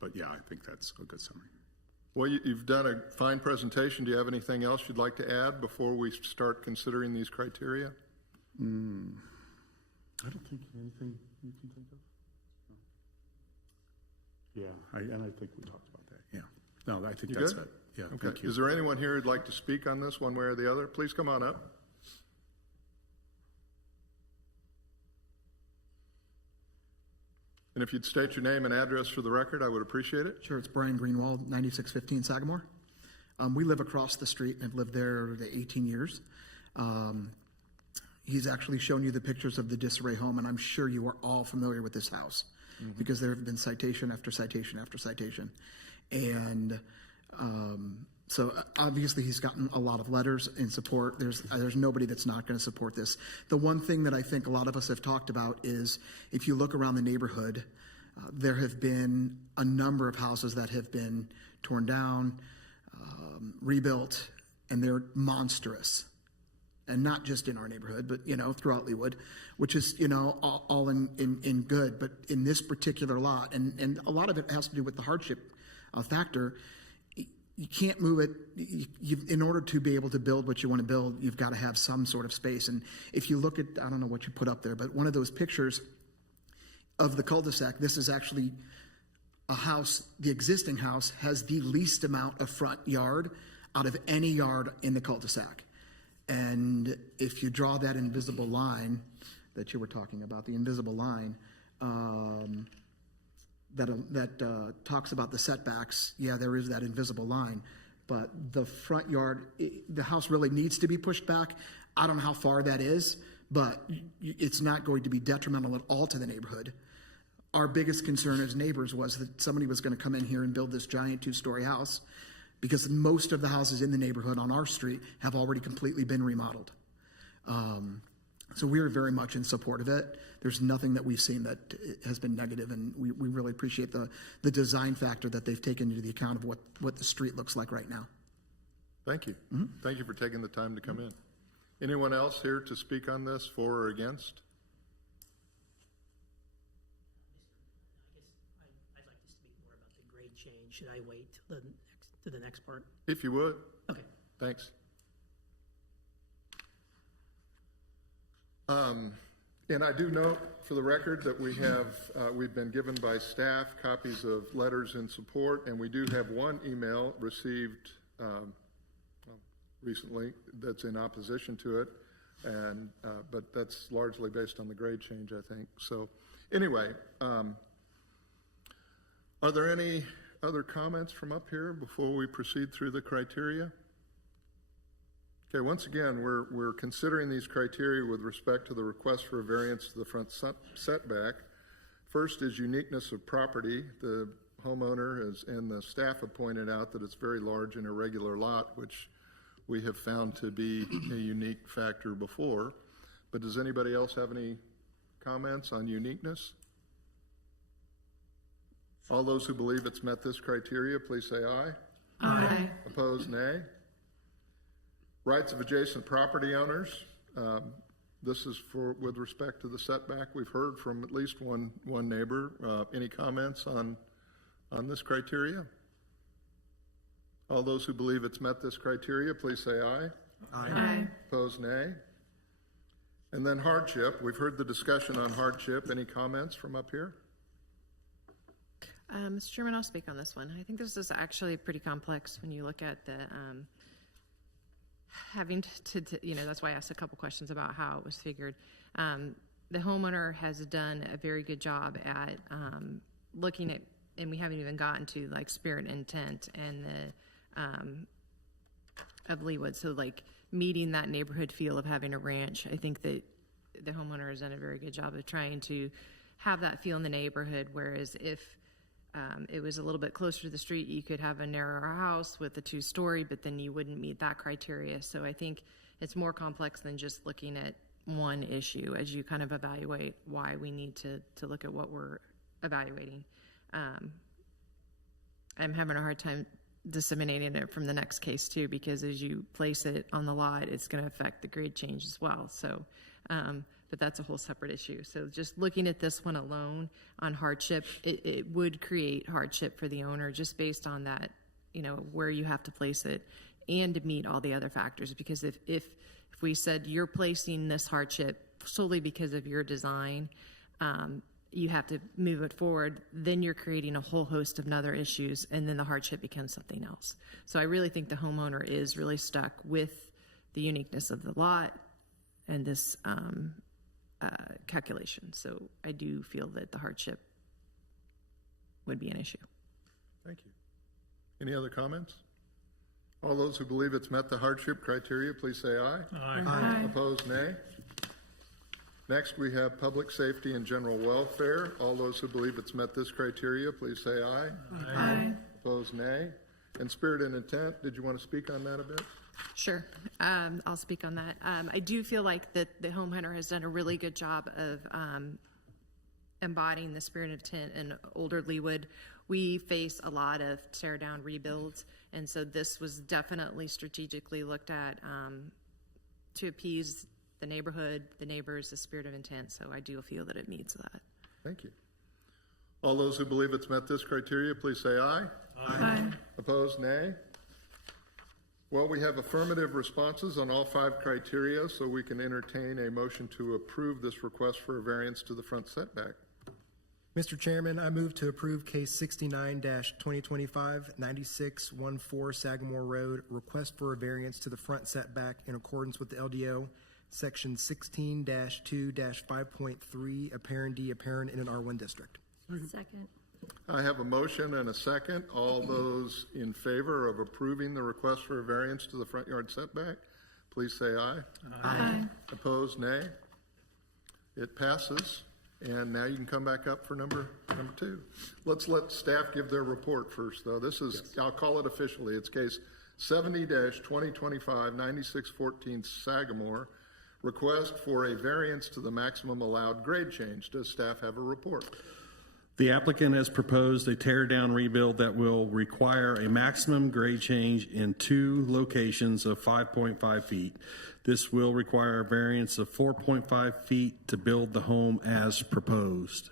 But yeah, I think that's a good summary. Well, you've done a fine presentation. Do you have anything else you'd like to add before we start considering these criteria? I don't think anything you can think of. Yeah, and I think we talked about that. Yeah. No, I think You that's good? it. Yeah, Okay. thank you. Is there anyone here who'd like to speak on this one way or the other? Please come on up. And if you'd state your name and address for the record, I would appreciate it. Sure, it's Brian Greenwald, 9615 Sagamore. We live across the street and have lived there 18 years. He's actually shown you the pictures of the disarray home, and I'm sure you are all familiar with this house because there have been citation after citation after citation. And so obviously he's gotten a lot of letters in support. There's nobody that's not going to support this. The one thing that I think a lot of us have talked about is if you look around the neighborhood, there have been a number of houses that have been torn down, rebuilt, and they're monstrous. And not just in our neighborhood, but, throughout Leawood, which is, all in good. But in this particular lot, and a lot of it has to do with the hardship factor, you can't move it. In order to be able to build what you want to build, you've got to have some sort of space. And if you look at, I don't know what you put up there, but one of those pictures of the cul-de-sac, this is actually a house, the existing house has the least amount of front yard out of any yard in the cul-de-sac. And if you draw that invisible line that you were talking about, the invisible line that talks about the setbacks, yeah, there is that invisible line. But the front yard, the house really needs to be pushed back. I don't know how far that is, but it's not going to be detrimental at all to the neighborhood. Our biggest concern as neighbors was that somebody was going to come in here and build this giant 2-story house, because most of the houses in the neighborhood on our street have already completely been remodeled. So we are very much in support of it. There's nothing that we've seen that has been negative, and we really appreciate the design factor that they've taken into the account of what the street looks like right now. Thank you. Thank you for taking the time to come in. Anyone else here to speak on this, for or against? I'd like to speak more about the grade change. Should I wait to the next part? If you would. Okay. Thanks. And I do note for the record that we've been given by staff copies of letters in support, and we do have one email received recently that's in opposition to it, and but that's largely based on the grade change, I think. So anyway, are there any other comments from up here before we proceed through the criteria? Okay, once again, we're considering these criteria with respect to the request for a variance to the front setback. First is uniqueness of property. The homeowner and the staff have pointed out that it's very large and irregular lot, which we have found to be a unique factor before. But does anybody else have any comments on uniqueness? All those who believe it's met this criteria, please say aye. Aye. Opposed, nay. Rights of adjacent property owners. This is with respect to the setback. We've heard from at least one neighbor. Any comments on this criteria? All those who believe it's met this criteria, please say aye. Aye. Opposed, nay. And then hardship. We've heard the discussion on hardship. Any comments from up here? Mr. Chairman, I'll speak on this one. I think this is actually pretty complex when you look at the having to that's why I asked a couple questions about how it was figured. The homeowner has done a very good job at looking at, and we haven't even gotten to like spirit and intent and the of Leawood. So like meeting that neighborhood feel of having a ranch. I think that the homeowner has done a very good job of trying to have that feel in the neighborhood. Whereas if it was a little bit closer to the street, you could have a narrower house with a 2-story, but then you wouldn't meet that criteria. So I think it's more complex than just looking at one issue as you kind of evaluate why we need to look at what we're evaluating. I'm having a hard time disseminating it from the next case too, because as you place it on the lot, it's going to affect the grade change as well. So, but that's a whole separate issue. So just looking at this one alone on hardship, it would create hardship for the owner just based on that, where you have to place it and to meet all the other factors. Because if we said you're placing this hardship solely because of your design, you have to move it forward, then you're creating a whole host of other issues, and then the hardship becomes something else. So I really think the homeowner is really stuck with the uniqueness of the lot and this calculation. So I do feel that the hardship would be an issue. Thank you. Any other comments? All those who believe it's met the hardship criteria, please say aye. Aye. Aye. Opposed, nay. Next, we have public safety and general welfare. All those who believe it's met this criteria, please say aye. Aye. Opposed, nay. And spirit and intent, did you want to speak on that a bit? Sure. I'll speak on that. I do feel like that the homeowner has done a really good job of embodying the spirit of intent in older Leawood. We face a lot of tear down rebuilds, and so this was definitely strategically looked at to appease the neighborhood, the neighbors, the spirit of intent. So I do feel that it meets that. Thank you. All those who believe it's met this criteria, please say aye. Aye. Opposed, nay. Well, we have affirmative responses on all 5 criteria, so we can entertain a motion to approve this request for a variance to the front setback. Mr. Chairman, I move to approve case 69-2025, 9614 Sagamore Road, request for a variance to the front setback in accordance with the LDO, section 16-2-5.3, apparent D, apparent in an R1 district. Second. I have a motion and a second. All those in favor of approving the request for a variance to the front yard setback, please say aye. Aye. Opposed, nay. It passes. And now you can come back up for number 2. Let's let staff give their report first, though. This is, I'll call it officially. It's case 70-2025, 9614 Sagamore. Request for a variance to the maximum allowed grade change. Does staff have a report? The applicant has proposed a tear-down rebuild that will require a maximum grade change in 2 locations of 5.5 feet. This will require a variance of 4.5 feet to build the home as proposed.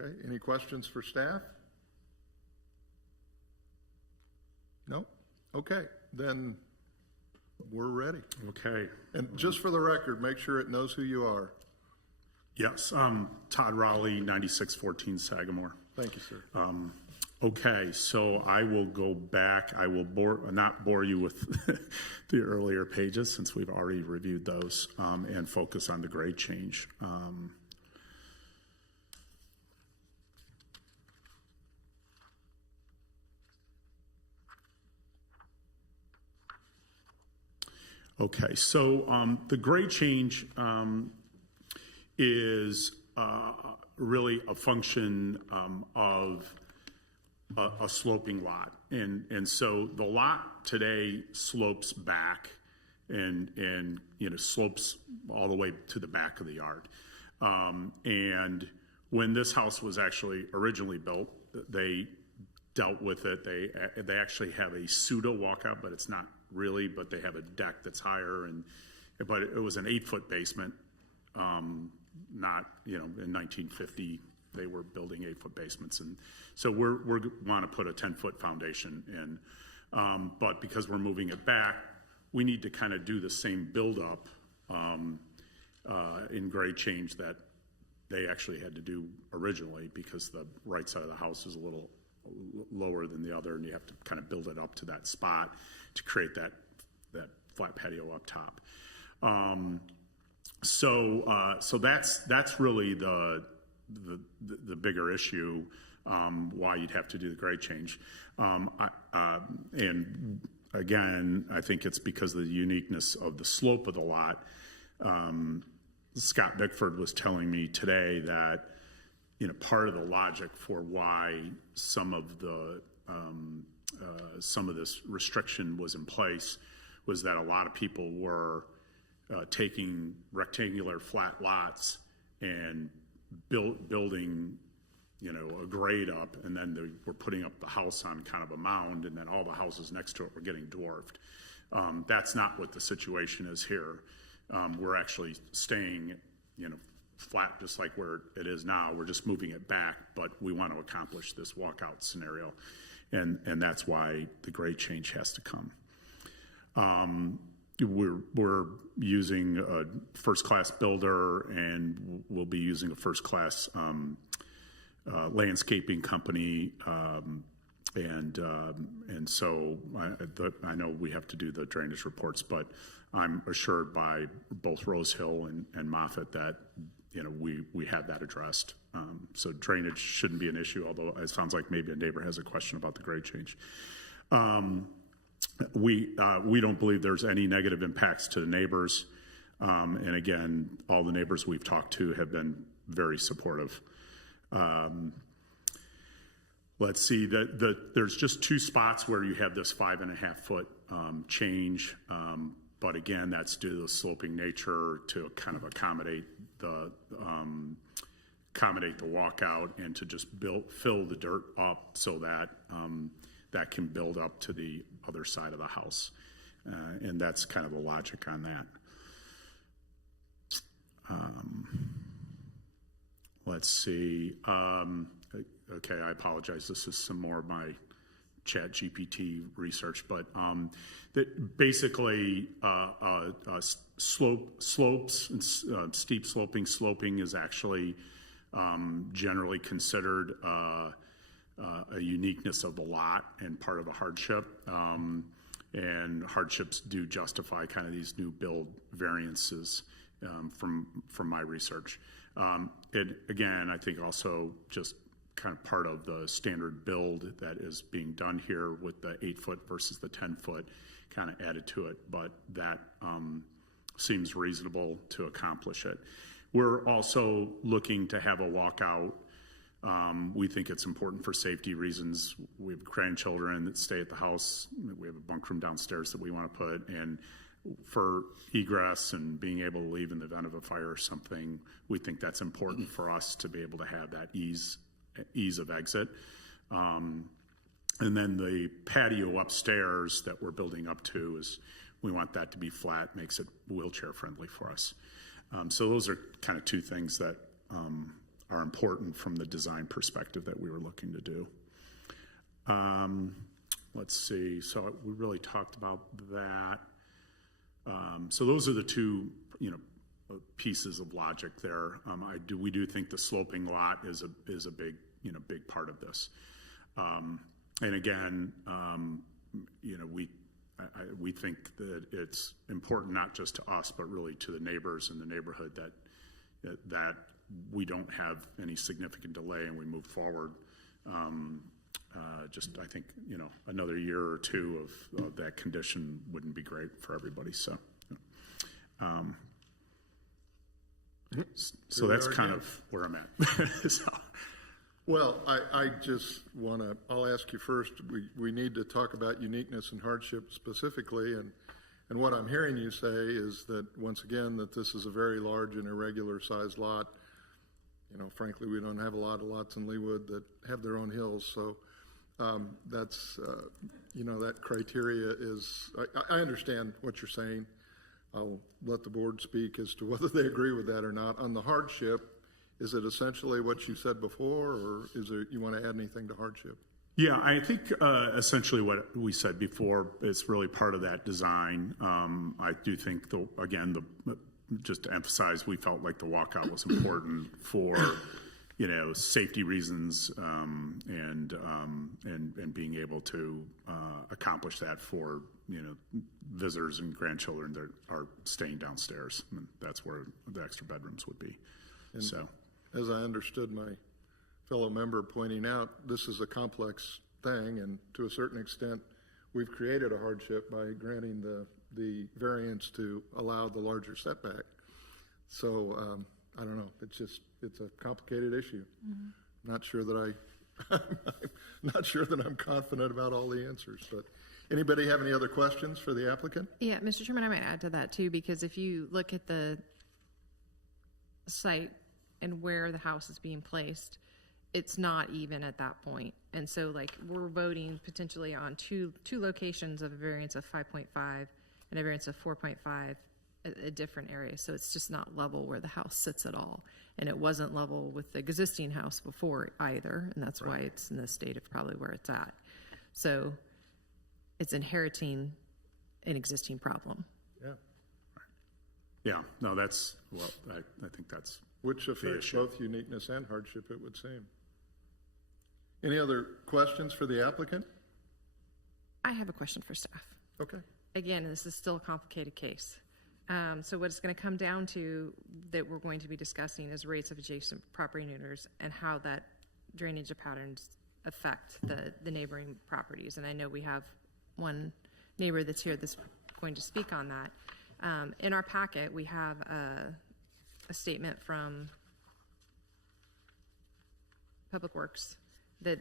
Okay, any questions for staff? No? Okay, then we're ready. Okay. And just for the record, make sure it knows who you are. Yes, Todd Raleigh, 9614 Sagamore. Thank you, sir. Okay, so I will go back. I will not bore you with the earlier pages since we've already reviewed those and focus on the grade change. Okay, so the grade change is really a function of a sloping lot. And so the lot today slopes back and slopes all the way to the back of the yard. And when this house was actually originally built, they dealt with it. They actually have a pseudo walkout, but it's not really, but they have a deck that's higher, but it was an 8-foot basement. Not, in 1950, they were building 8-foot basements. And so we want to put a 10-foot foundation in. But because we're moving it back, we need to kind of do the same buildup in grade change that they actually had to do originally, because the right side of the house is a little lower than the other, and you have to kind of build it up to that spot to create that flat patio up top. So that's really the bigger issue, why you'd have to do the grade change. And again, I think it's because of the uniqueness of the slope of the lot. Scott Bickford was telling me today that, you know, part of the logic for why some of this restriction was in place was that a lot of people were taking rectangular flat lots and building, you know, a grade up, and then they were putting up the house on kind of a mound, and then all the houses next to it were getting dwarfed. That's not what the situation is here. We're actually staying, you know, flat just like where it is now. We're just moving it back, but we want to accomplish this walkout scenario, and that's why the grade change has to come. We're using a first-class builder, and we'll be using a first-class landscaping company, and so I know we have to do the drainage reports, but I'm assured by both Rose Hill and Moffett that, you know, we have that addressed. So drainage shouldn't be an issue, although it sounds like maybe a neighbor has a question about the grade change. We don't believe there's any negative impacts to the neighbors. And again, all the neighbors we've talked to have been very supportive. Let's see, there's just two spots where you have this 5.5 foot change. But again, that's due to the sloping nature to kind of accommodate the walkout, and to just fill the dirt up so that that can build up to the other side of the house. And that's kind of the logic on that. Let's see. Okay, I apologize. This is some more of my Chat GPT research, but that basically slopes and steep sloping is actually generally considered a uniqueness of the lot and part of a hardship, and hardships do justify kind of these new build variances from my research. And again, I think also just kind of part of the standard build that is being done here with the 8 foot versus the 10 foot kind of added to it, but that seems reasonable to accomplish it. We're also looking to have a walkout. We think it's important for safety reasons. We have grandchildren that stay at the house. We have a bunk room downstairs that we want to put, and for egress and being able to leave in the event of a fire or something, we think that's important for us to be able to have that ease of exit. And then the patio upstairs that we're building up to is, we want that to be flat, makes it wheelchair friendly for us. So those are kind of two things that are important from the design perspective that we were looking to do. Let's see, so we really talked about that. So those are the two, you know, pieces of logic there. We do think the sloping lot is a big, you know, big part of this. And again, you know, we think that it's important not just to us, but really to the neighbors in the neighborhood that we don't have any significant delay and we move forward. Just, I think, you know, another year or two of that condition wouldn't be great for everybody. So that's kind of where I'm at. So. Well, I just want to, I'll ask you first, we need to talk about uniqueness and hardship specifically, and what I'm hearing you say is that, once again, that this is a very large and irregular sized lot. You know, frankly, we don't have a lot of lots in Leawood that have their own hills, so that's, you know, that criteria is, I understand what you're saying. I'll let the board speak as to whether they agree with that or not. On the hardship, is it essentially what you said before, or is there, you want to add anything to hardship? Yeah, I think essentially what we said before is really part of that design. I do think, just to emphasize, we felt like the walkout was important for, safety reasons and being able to accomplish that for, visitors and grandchildren that are staying downstairs. And that's where the extra bedrooms would be. And so, as I understood my fellow member pointing out, this is a complex thing, and to a certain extent, we've created a hardship by granting the variance to allow the larger setback. So I don't know. It's a complicated issue. Mm-hmm. Not sure that I'm confident about all the answers. But anybody have any other questions for the applicant? Yeah, Mr. Chairman, I might add to that too, because if you look at the site and where the house is being placed, it's not even at that point. And so we're voting potentially on two locations of a variance of 5.5 and a variance of 4.5 at different areas. So it's just not level where the house sits at all. And it wasn't level with the existing house before either. And that's why it's in the state of probably where it's at. So it's inheriting an existing problem. Yeah. Yeah, no, I think that's which affects both uniqueness and hardship, it would seem. Any other questions for the applicant? I have a question for staff. Okay. Again, this is still a complicated case. So what it's going to come down to that we're going to be discussing is rates of adjacent property owners and how that drainage patterns affect the neighboring properties. And I know we have one neighbor that's here that's going to speak on that. In our packet, we have a statement from Public Works that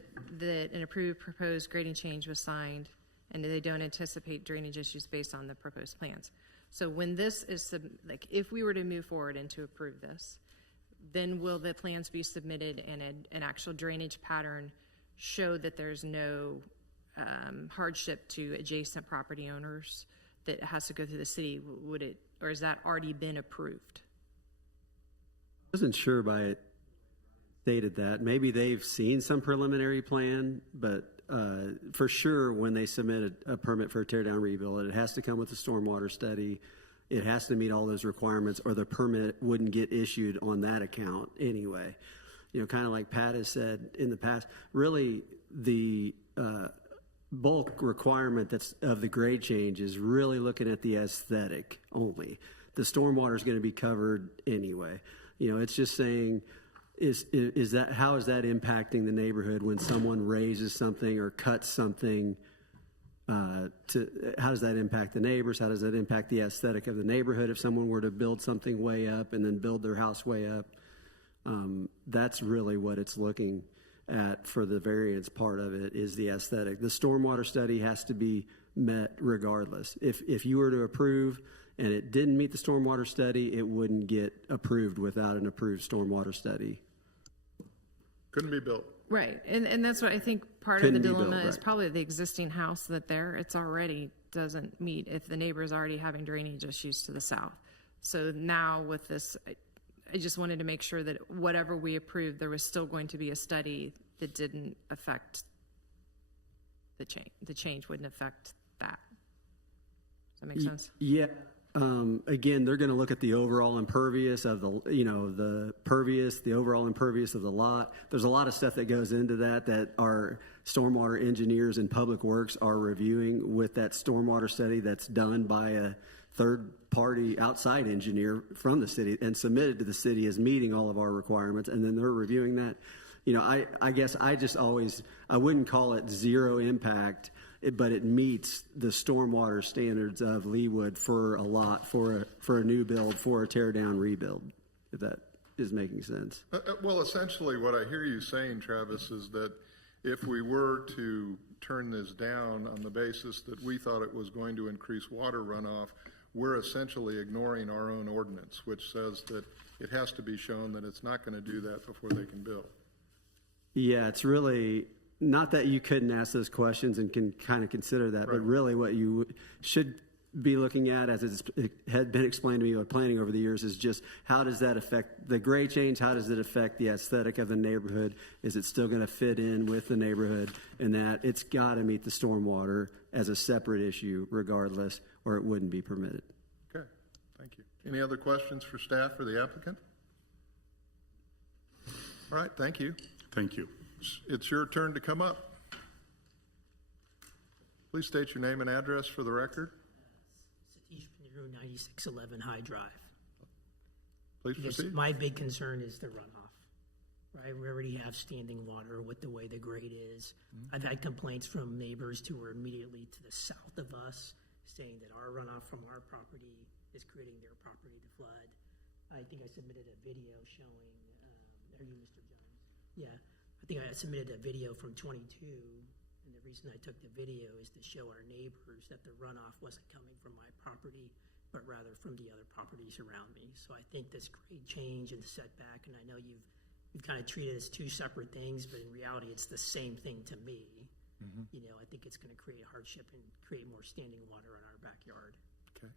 an approved proposed grading change was signed and they don't anticipate drainage issues based on the proposed plans. So when this is, if we were to move forward and to approve this, then will the plans be submitted and an actual drainage pattern show that there's no hardship to adjacent property owners that has to go through the city? Would it, or has that already been approved? I wasn't sure by it stated that. Maybe they've seen some preliminary plan, but for sure when they submit a permit for a tear down rebuild, it has to come with a stormwater study. It has to meet all those requirements or the permit wouldn't get issued on that account anyway. Kind of like Pat has said in the past, really the bulk requirement that's of the grade change is really looking at the aesthetic only. The stormwater is going to be covered anyway. It's just saying, is that, how is that impacting the neighborhood when someone raises something or cuts something? How does that impact the neighbors? How does that impact the aesthetic of the neighborhood if someone were to build something way up and then build their house way up? That's really what it's looking at for the variance part of it, is the aesthetic. The stormwater study has to be met regardless. If you were to approve and it didn't meet the stormwater study, it wouldn't get approved without an approved stormwater study. Couldn't be built. Right. And that's what I think part of the dilemma is probably the existing house it's already doesn't meet if the neighbor is already having drainage issues to the south. So now with this, I just wanted to make sure that whatever we approved, there was still going to be a study that didn't affect the change. The change wouldn't affect that. Does that make sense? Yeah. Again, they're going to look at the overall impervious of the overall impervious of the lot. There's a lot of stuff that goes into that our stormwater engineers and public works are reviewing with that stormwater study that's done by a third-party outside engineer from the city and submitted to the city as meeting all of our requirements, and then they're reviewing that. I guess I wouldn't call it zero impact, but it meets the stormwater standards of Leawood for a lot, for a new build, for a tear down rebuild, if that is making sense. Well, essentially what I hear you saying, Travis, is that if we were to turn this down on the basis that we thought it was going to increase water runoff, we're essentially ignoring our own ordinance, which says that it has to be shown that it's not going to do that before they can build. Yeah, it's really not that you couldn't ask those questions and can kind of consider that, but really what you should be looking at, as it had been explained to me by planning over the years, is just how does that affect the grade change? How does it affect the aesthetic of the neighborhood? Is it still going to fit in with the neighborhood? And that it's got to meet the stormwater as a separate issue regardless, or it wouldn't be permitted. Okay, thank you. Any other questions for staff or the applicant? All right, thank you. Thank you. It's your turn to come up. Please state your name and address for the record. Satish Paniru, 9611 High Drive. Please Yes, proceed. my big concern is the runoff, right? We already have standing water with the way the grade is. I've had complaints from neighbors who are immediately to the south of us saying that our runoff from our property is creating their property to flood. I think I submitted a video showing, are you Mr. Jones? Yeah, I think I submitted a video from 22, and the reason I took the video is to show our neighbors that the runoff wasn't coming from my property, but rather from the other properties around me. So I think this grade change and the setback, and I know you've kind of treated it as two separate things, but in reality, it's the same thing to me. You know, I think it's going to create hardship and create more standing water in our backyard. Okay.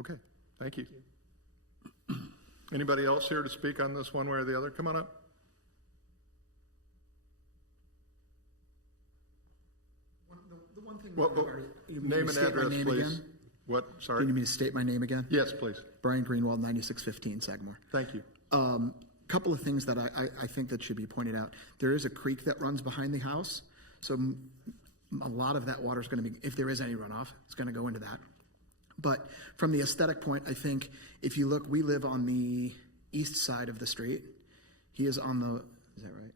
Okay, thank you. Anybody else here to speak on this one way or the other? Come on up. The one thing. Well, name and address, please. Again? What, Do sorry? you need me to state my name again? Yes, please. Brian Greenwald, 9615 Sagamore. Thank you. Couple of things that I think that should be pointed out. There is a creek that runs behind the house, so a lot of that water is going to be, if there is any runoff, it's going to go into that. But from the aesthetic point, I think if you look, we live on the east side of the street. He is on the, is that right?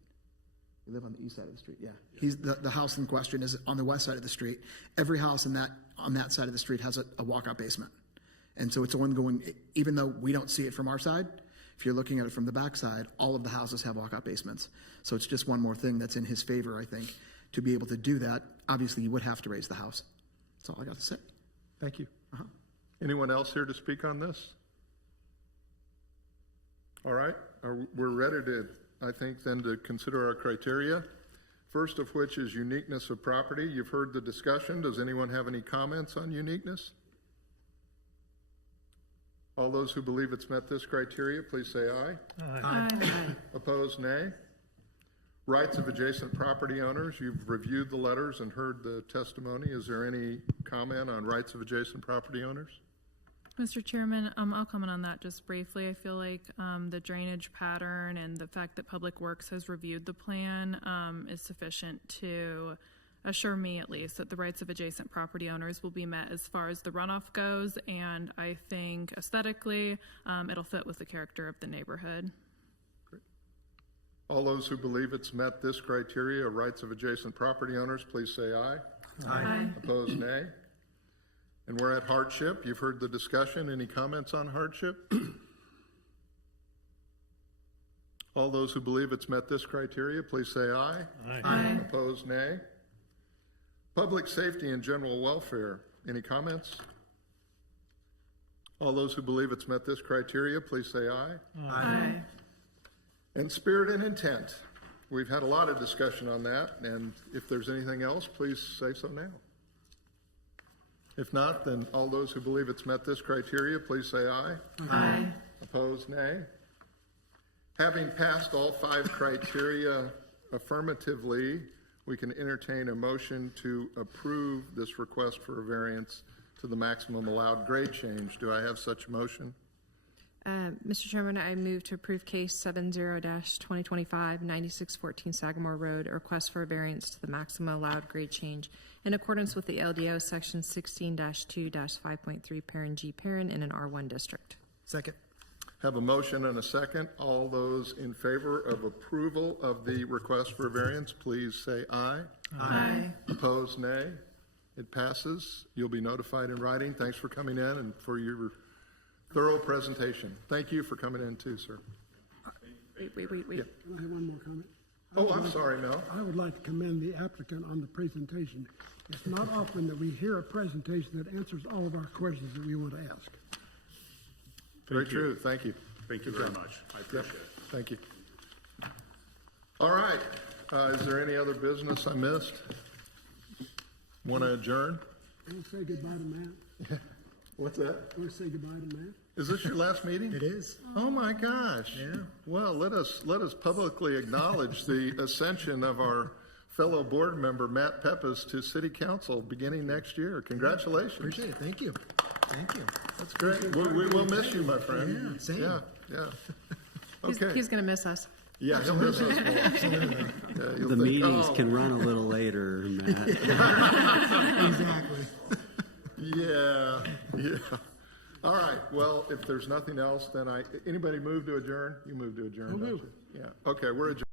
We live on the east side of the street, yeah. He's the house in question is on the west side of the street. Every house on that side of the street has a walkout basement. And so it's ongoing, even though we don't see it from our side, if you're looking at it from the back side, all of the houses have walkout basements. So it's just one more thing that's in his favor, I think, to be able to do that. Obviously, you would have to raise the house. That's all I got to say. Thank you. Anyone else here to speak on this? All right, we're ready to, I think, then to consider our criteria. First of which is uniqueness of property. You've heard the discussion. Does anyone have any comments on uniqueness? All those who believe it's met this criteria, please say aye. Aye. Opposed, nay. Rights of adjacent property owners. You've reviewed the letters and heard the testimony. Is there any comment on rights of adjacent property owners? Mr. Chairman, I'll comment on that just briefly. I feel like the drainage pattern and the fact that Public Works has reviewed the plan is sufficient to assure me, at least, that the rights of adjacent property owners will be met as far as the runoff goes, and I think aesthetically it'll fit with the character of the neighborhood. Great. All those who believe it's met this criteria, rights of adjacent property owners, please say aye. Aye. Opposed, nay. And we're at hardship. You've heard the discussion. Any comments on hardship? All those who believe it's met this criteria, please say aye. Aye. Opposed, nay. Public safety and general welfare. Any comments? All those who believe it's met this criteria, please say aye. Aye. And spirit and intent. We've had a lot of discussion on that, and if there's anything else, please say so now. If not, then all those who believe it's met this criteria, please say aye. Aye. Opposed, nay. Having passed all 5 criteria affirmatively, we can entertain a motion to approve this request for a variance to the maximum allowed grade change. Do I have such a motion? Mr. Chairman, I move to approve case 70-2025, 9614 Sagamore Road, a request for a variance to the maximum allowed grade change in accordance with the LDO section 16-2-5.3 parent G parent in an R1 district. Second. Have a motion and a second. All those in favor of approval of the request for a variance, please say aye. Aye. Opposed, nay. It passes. You'll be notified in writing. Thanks for coming in and for your thorough presentation. Thank you for coming in too, sir. Wait. Yeah. Can I have one more comment? Oh, I'm sorry, Mel. I would like to commend the applicant on the presentation. It's not often that we hear a presentation that answers all of our questions that we want to ask. Very true. Thank you. Thank you very much. I appreciate it. Thank you. All right. Is there any other business I missed? Want to adjourn? Want to say goodbye to Matt? What's that? Want to say goodbye to Matt? Is this your last meeting? It is. Oh, my gosh. Yeah. Well, let us publicly acknowledge the ascension of our fellow board member, Matt Peppas, to city council beginning next year. Congratulations. Appreciate it. Thank you. Thank you. That's great. We will miss you, my friend. Yeah, same. Yeah. Okay. He's going to miss us. Yeah, he'll miss us more. Yeah, you'll The think, meetings "Oh." can run a little later, Matt. Exactly. Yeah. All right. Well, if there's nothing else, then anybody move to adjourn? You move to adjourn, don't you? Yeah. Okay, we're adjourned.